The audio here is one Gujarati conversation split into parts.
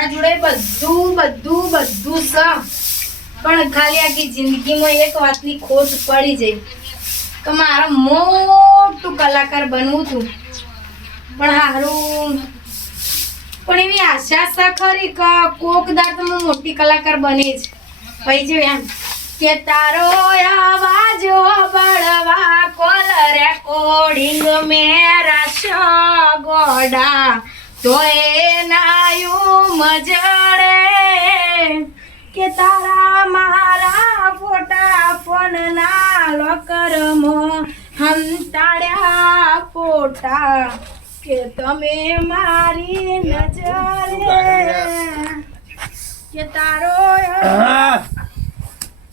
મારા જોડે બધું બધું બધું છે. પણ ખાલી આખી જિંદગીમાં એક વાતની ખોટ પડી જાય કે મારે મોટું કલાકાર બનવું હતું પણ હારું. પણ એવી આશા છે ખરી કે કોક દાર તો હું મોટી કલાકાર બની જ. ભાઈ જો એમ કે તારો અવાજ બળવા કોલ રેકોર્ડિંગ મેરા ગોડા. તો એ નાયું મજડે કે તારા મારા ફોટા ફોન ના લોકરમાં હંતાડ્યા ફોટા કે તમે મારી નજરે કે તારો!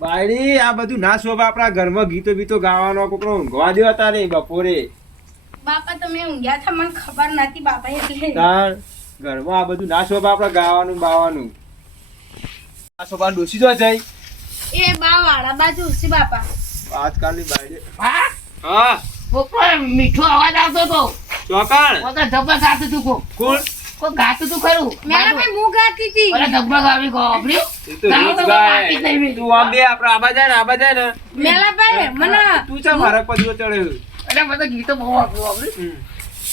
બાયડી, આ બધું ના શોભા આપણા ઘરમાં ગીતો બીતો ગાવાનો કોકનો ઊંઘવા દેવા તારે બપોરે બાપા તમે ઊંઘ્યા હતા મને ખબર નથી બાપા એટલે. તાર ઘરમાં આ બધું ના શોભા આપણા ગાવાનું બાવાનું. આ શોભા ડોસી જો જાય. એ બા વાળા બાજુ છે બાપા. આજકાલની બાયડી હા? હા. પોપડો મીઠો અવાજ આવતો તો ચોકણ. પોતા ધબ્બા ગાતું તું કો કોણ? કોઈ ગાતું તું ખરું? મેલા ભાઈ હું ગાતી હતી. ઓલા ધબ્બા ગાવી કો આપડ્યું એ ગાય. તું આમ આપણે આબા જાય ને આબા જાય ને. મેલા ભાઈ મને તું ચા મારા પદવો ચડ્યો એટલે મને ગીતો બહુ આપડ્યું હમ.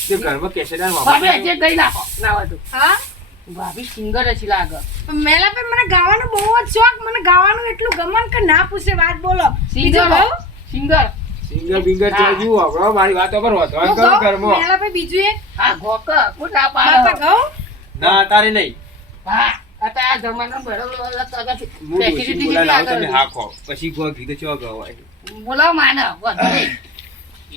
તે ઘરમાં કેસેડા ભાભી જે ગઈ નાખો. ના હતું હા? ભાભી સિંગર જ લાગે. મેલા ભાઈ મને ગાવાનો બહુ જ શોખ. મને ગાવાનું એટલું ગમન કે ના પૂછે વાત બોલો. સિંગર બીજું સિંગર. સિંગર બિંગર. ચાલ્યું આપણો મારી વાતો પર વાત હોય કરો કહું? મેલા ભાઈ બીજું એક. હા ગોક કોટા બાપા પાડો. કહું? ના તારે નહીં. હા આ જમાનો બરોબર હા ખો પછી ગો ગીતો ચો ગવાય બોલાવ માને વધુ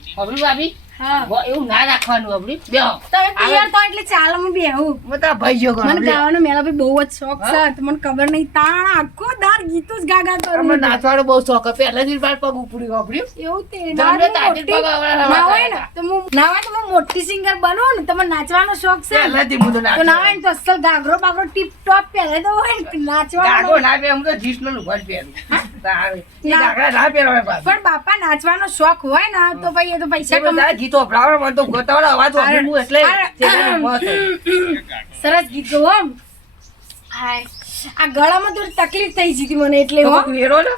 નહીં ભાભી? હા. એવું ના રાખવાનું આપડ્યું બેહો તમે તૈયાર તો એટલે ચાલ હું બેહું બધા ભાઈ જો મને ગાવાનો મેલા ભાઈ બહુ જ શોખ છે. મને ખબર નહીં તાણ આખો દાર ગીતો જ ગાગા કરું અમે નાચવાનો બહુ શોખ છે. પહેલેથી જ બાર પગ ઉપડી વાપર્યું એવું તે હોય તાજી મોટી- પગ ના હોય ને તો હું ના હોય તો હું મોટી સિંગર બનો ને તમને મને નાચવાનો શોખ છે. પહેલેથી હું તો તો ના હોય ને તો અસલ ગાગરો બાગરો ટીપ ટોપ પહેરે તો હોય ને નાચવાનો ગાગો ના પહેરું, હું તો જીન્સનો લુગડો પહેરું. પણ બાપા નાચવાનો શોખ હોય ને તો ભાઈ એ તો પૈસા કમાય. ગીતો ફ્લાવર મને તો ગોતાવડો અવાજ હું એટલે. સરસ ગીત ગો. હાય. આ ગળામાં થોડી તકલીફ થઈ જતી મને એટલે હો. વેરો ને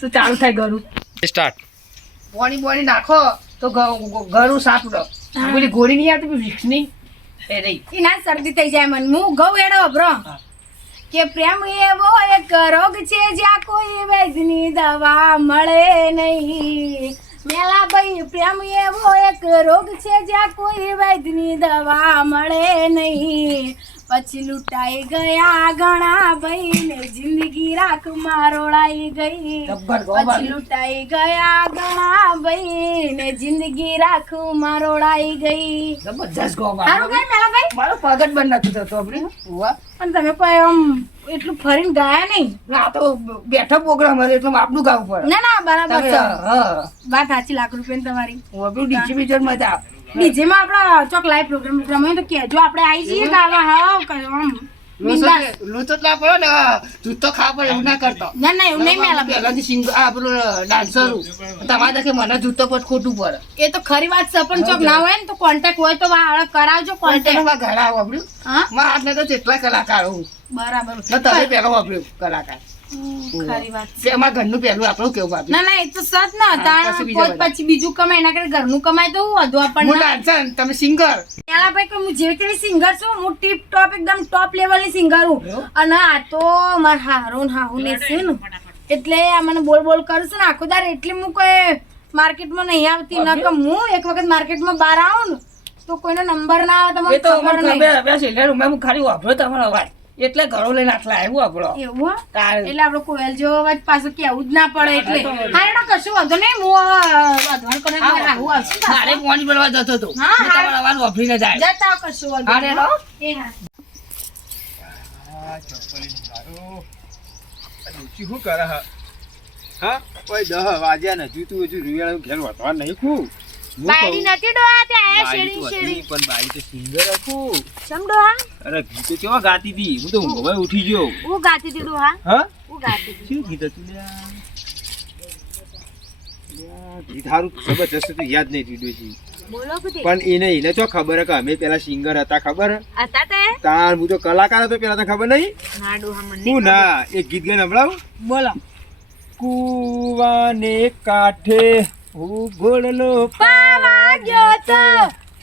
તો ચાલુ થાય ગરું સ્ટાર્ટ. બોણી બોણી નાખો તો ગરું રહો બોલી પેલી ગોળી નહીં આવતી વિક્ષની? એ રહી એ ના શરદી થઈ જાય મને. હું ઘઉં એડો બ્રો. હા. કે પ્રેમ એવો એક રોગ છે જ્યાં કોઈ વૈદ્યની દવા મળે નહીં. મેલા ભાઈ પ્રેમ એવો એક રોગ છે જ્યાં કોઈ વૈદ્યની દવા મળે નહીં. પછી લૂંટાઈ ગયા ઘણા ભાઈ ને જિંદગી રાખ મારોળાઈ ગઈ. પછી લૂંટાઈ ગયા ઘણા ભાઈ ને જિંદગી રાખ મારોળાઈ ગઈ. જબરજસ્ત સારું કઈ મેલા ભાઈ? મારો પગટ બંધ નથી થતો આપણી. પણ તમે કોઈ આમ એટલું ફરીને ગયા નહીં? ના તો બેઠો પ્રોગ્રામ હતો એટલે આપણું ગાવું પડે. ના ના બરાબર વાત સાચી લાખ રૂપિયા તમારી. આપણું ડિસ્ટ્રીબ્યુટર મજા ડીજે માં આપડા ચોક લાઈવ પ્રોગ્રામ પ્રોગ્રામ હોય તો કેજો આપણે આવી જઈએ ગાવા હા કયો આમ. બિંદાસ. લૂંટો- લૂંટો જ ના પડે ને હા. ખાવા પડે એવું ના કરતો. ના ના એવું નહીં મેલા પહેલાથી સિંગ- આ પેલું ડાન્સરું. તમારે દેખે મને જૂતો પર ખોટું પડે. એ તો ખરી વાત છે પણ ચોક ના હોય ને તો કોન્ટેક હોય તો કરાવજો કોન્ટેક કોન્ટેક્ટમાં ઘણા વાપર્યું. હા? મારા હાથને તો કલાકારો હું. બરાબર. તમે વાપર્યું કલાકાર. હમ, ખરી વાત તે અમારા ઘરનું પહેલું આપણું કેવું ભાભી ના ના એ તો સત ના તાણ પછી બીજા કોઈ બધા. પછી બીજું કમાય એના કરતા ઘરનું કમાય તો હું વધુ હું ડાન્સર તમે સિંગર. પેલા ભાઈ હું જેવી તેવી સિંગર છું હું ટીપ ટોપ એકદમ ટોપ લેવલની સિંગર હું. અને આ તો માર હારો ને હાહુ ને છે ને. એટલે આ મને બોલ બોલ કરું છું ને આખો દાર એટલે હું કોઈ માર્કેટમાં નહીં આવતી ન કે હું એક વખત માર્કેટમાં બહાર આવું ને તો કોઈનો નંબર ના આવે તો મને એ તો ખબર નહીં. હવે છેલ્લે રૂમમાં હું ખાલી વાપરો તમારો અવાજ એટલે ઘરો લઈને આટલા આવ્યું આપણો. એવું? એટલે આપડે કોયલ જેવો અવાજ પાછો કેવું જ ના પડે એટલે. હા, એનો કશું વાંધો નહીં હું અધવણ કરે હા, આવશે મારે પોણી ભરવા જતો હતો. હા, તમારો અવાજ વફરીને જાય. જતા કશું વાંધો હા, નહીં, એ હા. શું કરે હા? હા કોઈ દહ વાગ્યા નથી હજુ તું હજુ રૂવાળા ઘેર વધવા નહીં ખું હું બાયડી નથી ડોહા તે આયા શેરી તો હતી, પણ બાયડી તો સિંગર હતું સમ ડોહા? અરે ગીતો કેવા ગાતી હતી? હું તો હવે ઉઠી ગયો. હું ગાતી હતી ડોહા? હા? હું ગાતી હતી. શું ગીત હતું લ્યા? ગીત જબરજસ્ત યાદ નહીં ડોશી પણ એને એને તો ખબર કે અમે પેલા સિંગર હતા ખબર હતા તે? તાર હું તો કલાકાર હતો પેલા તો ખબર નહીં? ના ડોહા મને હું ના એ ગીત ગાઈને સંભળાવું? બોલો. કુવાને કાંઠે હું પાવા ગયો તો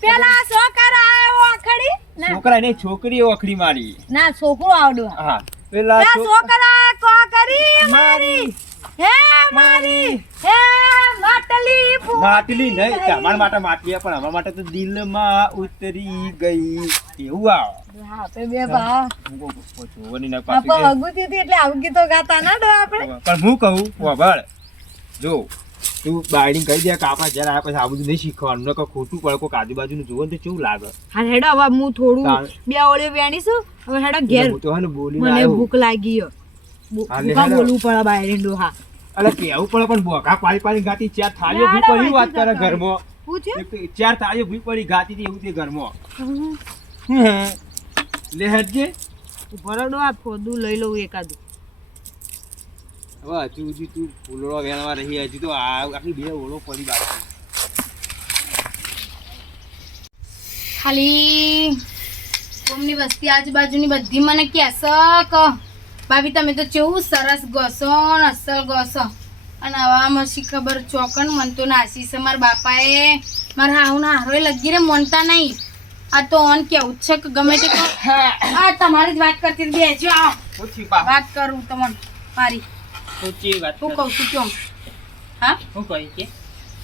પેલા છોકરા આવ્યો આખડી. છોકરા ને છોકરી ઓખડી મારી. ના છોકરો આવડો. હા પેલા છોકરા કો કરી? મારી. હે મારી. હે માટલી માટલી નહીં. તમારા માટે માટલી પણ અમારા માટે તો દિલમાં ઉતરી ગઈ. એવું આવો. હા, આપણે બે જોવાની ના પાછી હતી એટલે આવું ગીતો ગાતા ના દો આપણે. પણ હું કહું વાભાળ જો તું બાયડી કરી દે કાપા જરા આ પછી આ બધું નહીં શીખવાનું. નકર ખોટું પડે કોઈ આજુબાજુનું જોવે ને તો કેવું લાગે. હા હેડો હવે હું થોડું બે ઓળે વેણીશું. હવે હેડો ઘેર. હું તો હે ને બોલીને મને ભૂખ લાગી ભૂખા બોલવું પડે બાયરે હા અરે કેવું પડે પણ બોકા પાડી પાડી ગાતી ચાર થાળીઓ ભૂ પડી વાત કરે ઘરમાં. ચાર થાળીઓ ભૂ પડી ગાતી હતી એવું તે ઘરમાં. લે હેડજે. ભરડો આ ફોદું લઈ લઉં એકાદું. હવે હજુ હજુ તું ફૂલડો વેણવા રહી હજુ તો આખી બે ઓળો પડી બાકી. ખાલી ગામની વસ્તી આજુબાજુની બધી મને કહેશે કહો ભાભી તમે તો કેવું સરસ ગોસો ને અસલ ગોસો અને આવા મસી ખબર ચોકન મન તો નાસી છે મારા બાપાએ. મારા હાહુ ના હારોએ લગી રે મનતા નહીં. આ તો ઓન કેવું છે કે ગમે તે. આ તમારી જ વાત કરતી બેસજો આવો. વાત કરું તમને મારી. વાત હું કહું છું ક્यों હા? હું કહી કે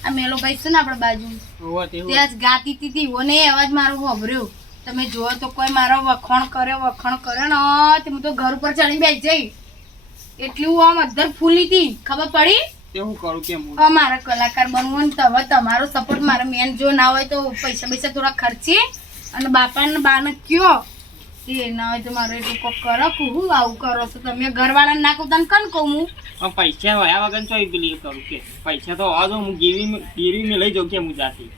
આ મેલો ભાઈ છે ને આપણે બાજુ. હોવા તે તે આજ ગાતી હતી ઓને અવાજ મારો હોભર્યો. તમે જુઓ તો કોઈ મારો વખાણ કર્યો વખાણ કર્યો ને તે હું તો ઘર ઉપર ચડી બેસી જઈ એટલી હું આમ અધર ફૂલી હતી ખબર પડી? તે હું કરું કેમ હવે મારે કલાકાર બનવું ને હવે તમારો સપોર્ટ મારો મેન જો ના હોય તો પૈસા પૈસા થોડા ખર્ચી અને બાપા ને બાને કયો એ ના હોય તો એટલું કોક કરો. હું આવું કરો છો? તમે ઘરવાળાને કહું તને કન કહું હું? પણ પૈસા વયા વગર ચોઈ પેલી કરું કે. પૈસા તો દો હું ગીરી ગીરી મેં લઈ જાઉં કે હું જાતી.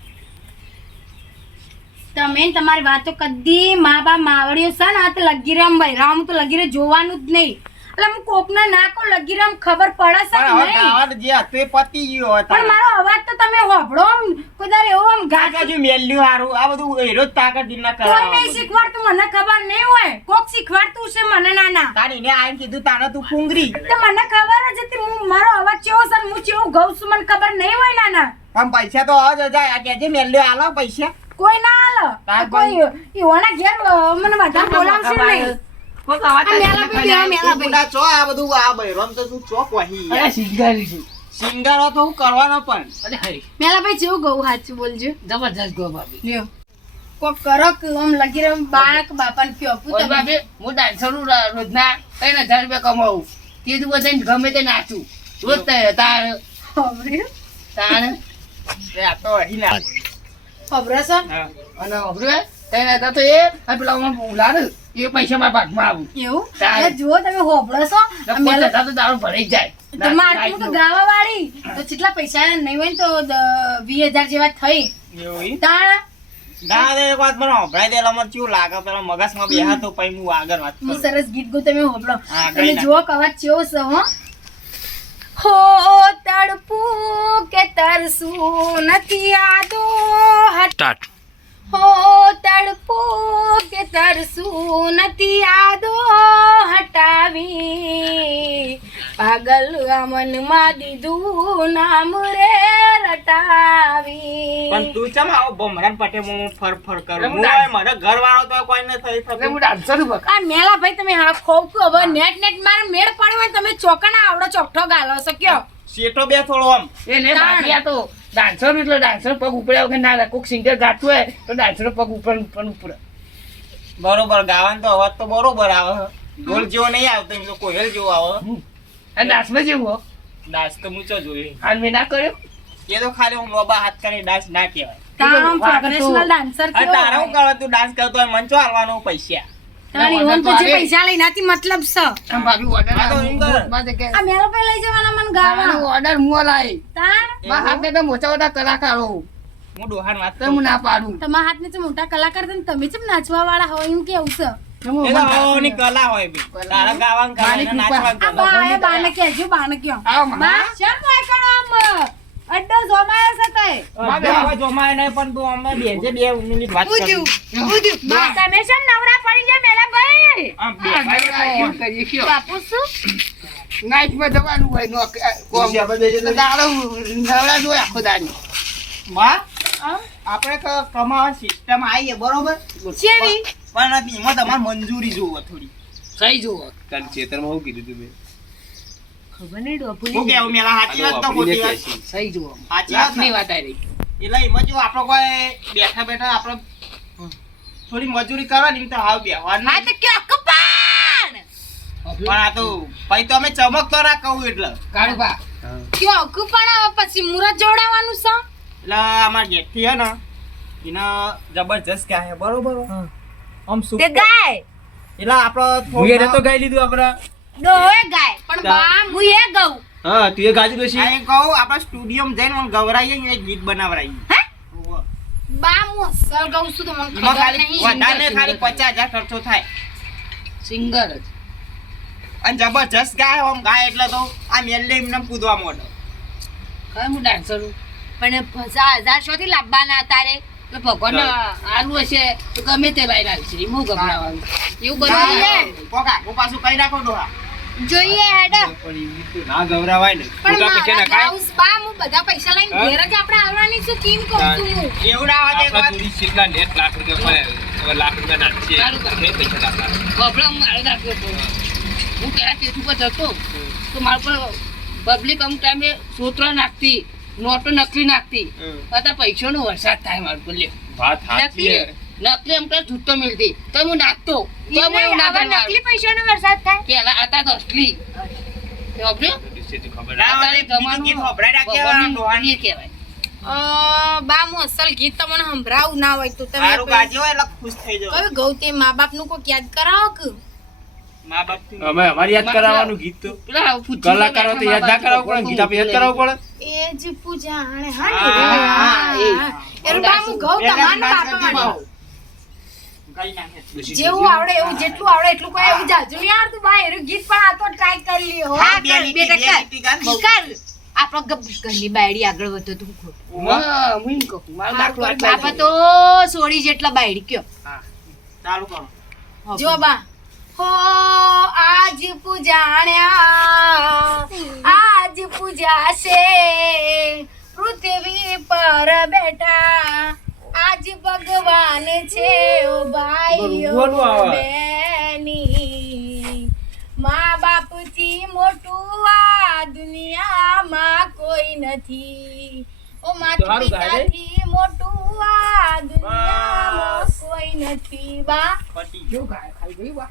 તમે તમારી વાતો કદી મા બાપ માવડીઓ છે ને આ તો લગી રહ્યા ભાઈ. રામ તો લગી રહ્યો જોવાનું જ નહીં. એટલે હું કોકને નાખો લગીરામ ખબર પડે છે કે નહીં? ગાવાનું જે હતું એ પતી ગયું હવે પણ મારો અવાજ તો તમે હોભળો કોઈ એવો આમ આ જો મેલ્યું હારું. આ બધું એરો જ તાકાત દિલના કોઈ નહીં શીખવાડતું મને ખબર નહીં હોય. કોક શીખવાડતું છે મને નાના. તારી ને આઈને કીધું તારે તું પૂંગરી તો મને ખબર જ હતી હું મારો અવાજ કેવો છે હું કેવો ઘઉં છું મને ખબર નહીં હોય નાના. આમ પૈસા તો આજ જાય આ કેજે મેલ્યો આલો પૈસા. કોઈ ના આલો. કોઈ ઓના ઘેર મને વધારે બોલાવશે નહીં. આ મેલા પી બે, મેલા પી. બુડા ચો આ બધું આ બૈરોમ તો તું ચો સિંગારો તો હું કરવાનો પણ. મેલા ભાઈ જેવું ઘઉં સાચું બોલજો. જબરજસ્ત ગો ભાભી. લ્યો. કોક કરો આમ લગી રહ્યો બાળક બાપાને કયો પૂછો ભાભી હું ડાન્સરું ર- રોજના ત્રણ હજાર રૂપિયા કમાવું. તે તું ગમે તે નાચું. રોજ તાર તાર આ તો અહીં ના. ખબર છે? અને ખબર તો એ પેલા હું ને એ પૈસા મારા પાકમાં આવું. એવું? તાર. જુઓ તમે હોભળો છો. તો દારૂ ભરાઈ જાય. મારે તો ગાવા વાળી તો કેટલા પૈસા નહીં હોય તો વીસ હજાર જેવા થઈ. એવું ઈ? ના દે એક વાત મને સંભળાઈ દેલા મને કેવું લાગે? પેલા મગજમાં બેહા તો પછી હું આગળ વાત કરું. સરસ ગીત ગયું તમે હોભળો. તમે ગાઈ નાખ. જુઓ કે અવાજ કેવો હો. હો તડપું કે તરસું નથી આદો. હટ હો તડપો કે તરસું નથી આદો હટાવી. પાગલ આ મનમાં દીધું નામ રે રટાવી. પણ તું ચમ આવો ભમરાન પટે હું ફર ફર કરું? હું હું ડાન્સ- ઘર વાળો તો કોઈ ન થઈ શકે? હું ડાન્સર બક આ મેલા ભાઈ તમે હા ખોખું હવે નેટ નેટ મારે મેળ પડવા હોય તમે ચોકના આવડો ચોકઠો ગાલો શક્યો કયો. શેઠો બે થોડો આમ. એ લે બાકી આ તો ડાન્સર એટલે ડાન્સર પગ ઉપડ્યા વગર ના કોઈક સિંગર ગાતું હોય તો ડાન્સર પગ ઉપર ઉપર ઉપર બરોબર ગાવાનું તો અવાજ તો બરોબર આવે. ઢોલ જેવો નહીં આવતો એમ તો કોયલ જેવો આવે. અને ડાન્સમાં જેવું હો. ડાન્સ તો હું જોઈએ જોઈ હાલ મેં ના કર્યો. એ તો ખાલી હું લોબા હાથ કરી ડાન્સ ના કહેવાય. પ્રોફેશનલ ડાન્સર આ હું કરવા તું ડાન્સ કરતો હોય મંચો હાલવાનો પૈસા? તાણ ઈવન તો જે પૈસા લઈ નાથી મતલબ છે આમ ભાભી કર. માં કે આ મેલો ભાઈ લઈ જવાના મને ગાવા. ઓર્ડર મુઓ લાય તાણ? માં હાથે તો મોટા મોટા કલાકારો હું ડોહાન વાત તો ના પાડું. તમારા હાથને તો મોટા કલાકાર છે તમે ચેમ નાચવા વાળા હોય એમ કેવું છે કલા હોય બી. તારા ગાવાનું મારી કૃપા. નાચવાનું બા બાને કહેજો બાને કયો. બા શેમ હોય કણ આમ? અડ્ડો જોમાયો છે તે માં બે નહીં પણ તું અમે બેસે બે મિનિટ વાત કરી. તમે છે ને બાપુ શું? નાઈટમાં જવાનું હોય નોક- આપણે તો તો નવરા જ આખો દાડી. માં આપણે ક- સિસ્ટમ આવીએ બરોબર? ચેવી પણ એમાં તમારે મંજૂરી જોવો થોડી. સહી જુઓ. તાર ખેતરમાં શું કીધું તું મેં? ખબર નહીં ડોપુ શું કેવું મેલા સાચી વાત તો ખોટી વાત. સહી જુઓ. સાચી વાત લાખની વાત આવી. રહી. એટલે એમાં જો આપણો કોઈ બેઠા બેઠા આપણે થોડી મજૂરી કરવાની તો હાવ બેહવાનું. હા તો કયો કપાણ પણ આ તો પછી તો અમે ચમકતો ના કહું એટલે. કાળુભા. કયો કપાણ પછી મુરત જોડાવાનું છે? એટલે અમાર જેઠી હે ને એને જબરજસ્ત ગાય બરોબર? આમ શું તે ગાય. એટલે આપણો હું એને તો ગાઈ લીધું આપણા ડોહે ગાય પણ બા હું એ ગઉ. હા તું એ ગાજુ દોશી આ કહું આપણા સ્ટુડિયોમાં જઈને ગવરાઈએ ગીત બનાવરાઈએ. બા હું છું તો મને ખબર નહીં. વધારે ખાલી પચાસ હજાર ખર્ચો થાય. સિંગર જ. અને જબરજસ્ત ગાય આમ ગાય એટલે તો આ મેલ્લે એમને કૂદવા મોડો. કઈ હું છું. પણ પચાસ હજાર શોથી લાવવાના તારે? તો ભગવાન આલુ હશે તો ગમે તે લાઈને આવશે. એમાં હું ગભરાવાનું. એવું બધું પોકા કોકા હું પાછું કઈ નાખો ડોહા? જોઈએ હેડ. ના ગવરાવાય ને. પણ મારા બ્લાઉઝ બા હું બધા પૈસા લઈને ઘેર જ આપણે આવવાની છું. કીમ કહું છું હું? એવું ના હોય તો જોડી કેટલા net લાખ રૂપિયા પડે. હવે લાખ રૂપિયા સારું કામ. પૈસા ગભરા હું મારે નાખ્યો હતો. હું પેલા સ્ટેજ ઉપર જતો. તો મારા પર પબ્લિક અમુક ટાઈમે સૂત્રો નાખતી નોટો નકલી નાખતી. પાતા અત્યારે પૈસાનો વરસાદ થાય મારું પર લ્યો. વાત સાચી નકલી હે. નકલી એમ તો જૂતો મિલતી. તો હું નાખતો. તો હું એવું ના કરવા નકલી પૈસાનો વરસાદ થાય? પેલા હતા તો અસલી. તે વાપર્યું? ડોશી તો ખબર ના, અત્યારે બીજું જમાનું ગીત વપરાય રાખ્યા ભગવાનની ડોહાની. નોકરી કહેવાય. અ, બા હું અસલ ગીત તમને સંભળાવું ના હોય તો તમે સારું ગાજે હોય એટલે ખુશ થઈ જાવ કયું ગૌ તે મા બાપનું કોક યાદ કરાવો કે? મા બાપ અમે અમારે યાદ કરાવવાનું ગીત તો. કલાકારો તો યાદ ના કરાવવું પડે ગીત આપણે યાદ કરાવવું પડે? એ જ પૂજાણે હા હા, ને હા, એનું બા હું ગૌ તમારું બાપા માટે કઈ નાખે ડોશી જેવું આવડે એવું જેટલું આવડે એટલું કોઈ એવું જાજુ નહીં આવડતું ભાઈ એનું ગીત પણ આ તો ટ્રાય કરી લ્યો હો. હા, બે બે લીટી આપણો ઘરની બાયડી આગળ વધતો તું ખોટું. હા, હું? કહું. મારું દાખલો આટલા બાપા તો સોળી જેટલા બાયડી કયો. હા, ચાલુ કરો. જો બા. હો આજ પૂજાણ્યા આજ પૂજાશે. પૃથ્વી પર બેઠા. આજ ભગવાન છે ઓ ભાઈઓ. બેની મા બાપથી મોટું આ દુનિયામાં કોઈ નથી. ઓ માતા પિતા થી મોટું આ દુનિયામાં કોઈ નથી. બા. પટી જો ગાય ખાઈ ગઈ બા.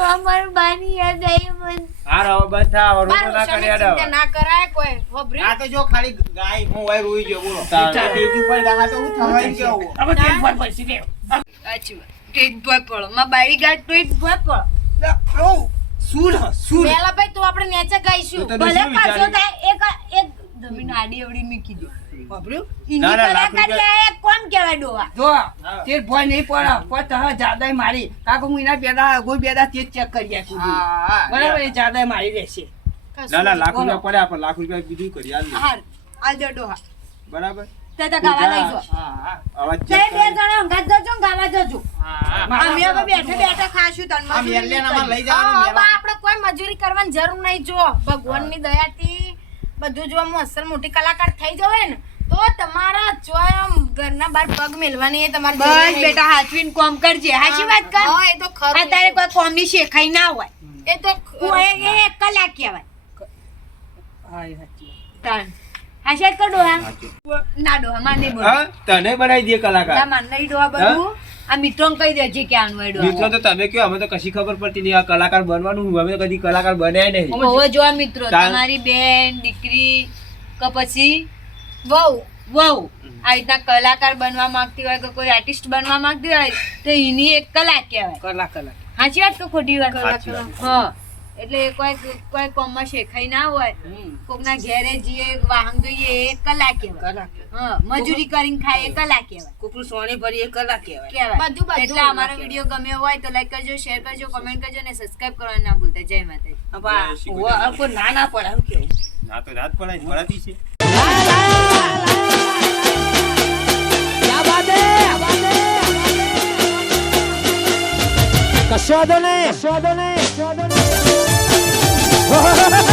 અમાર બાની યાદ આવી મને હાર હવે બંધ થા હવે બાર ના વર્ષોની કરી ના કરાય કોઈ આ તો જો ખાલી ગાય હું વાય રોઈ ગયો બોલો તારે. સ્ટેજ ઉપર ગાહા તો હું થવાઈ ગયો હવે ટેપ પર પછી લે. સાચી વાત. તો પડો. માં બાયડી ગાય તો એક ભોય પડો. ઓ, સુર હ, સુર મેલાભાઈ તો આપણે નેચે ગાઈશું. ભલે પાછો થાય એક એક જમીન આડી અવડી મૂકી દો. ના, ના, લાખ કલાકારી એક કોણ કહેવાય ડોહા? જો તે ભોય નહીં પડે પણ તને જાદાઈ મારી કાકો હું એના પેદા ગોળ પેદા તે ચેક કરી આખું દી. હા, હા, બરાબર એ જાદાઈ મારી રહેશે ના ના લાખ રૂપિયા પડે આપણે લાખ રૂપિયા બીજું કરી હાલ ને. હાર, ડોહા. બરાબર તે તો ગાવા લઈ જો. હા, હા, અવાજ તે બે જણા ઊંઘા જજો ગાવા જજો. હા, હા. અમે હવે બેઠા બેઠા ખાશું તન મજૂરી લઈ જવાનું હા, મેલા. બા, આપણે કોઈ મજૂરી કરવાની જરૂર નહીં જો ભગવાનની દયાથી બધું જો હું અસલ મોટી કલાકાર થઈ જવાય ને તો તમારા જો ઘરના બહાર પગ મેલવાની તમારે બસ બેટા હાચવીન કોમ કરજે. હાચી વાત કર. હા એ તો ખરું. અત્યારે કોઈ કોમની શેખાઈ ના હોય. એ તો હું એ એક કલાક કહેવાય. હા એ સાચી હાચી વાત કર ડોહા. ના ડોહા માં નહીં બોલ હા તને બનાવી દે ના કલાકાર માર નહીં ડોહા બધું આ મિત્રો કહી દેજે કે આનું હોય મિત્રો તો તમે કયો અમે તો કશી ખબર પડતી નહીં. આ કલાકાર બનવાનું અમે તો કદી કલાકાર બન્યા નહીં. હવે જો આ મિત્રો તમારી બેન દીકરી કે પછી? વહુ વહુ. આ રીતના કલાકાર બનવા માંગતી હોય કે કોઈ આર્ટિસ્ટ બનવા માંગતી હોય તો એની એક કલા કહેવાય. કલા કલાક. સાચી વાત કે ખોટી વાત. હા. એટલે કોઈ કોઈ કોમમાં શેખાઈ ના હોય કોકના ઘેરે જઈએ વાહન જોઈએ એ કલા કહેવાય. મજૂરી કરીને ખાય એ કલા કહેવાય. કોકનું સોને ભરી એ કલા કહેવાય. બધું બધું એટલે અમારો વીડિયો ગમ્યો હોય તો લાઈક કરજો શેર કરજો કમેન્ટ કરજો અને સબસ્ક્રાઇબ કરવાનું ના ભૂલતા. જય માતાજી. હવે કોઈ ના ના પડાવ કેવું? ના તો રાત પડાય પડાતી છે. કશો આદો Ha ha ha ha!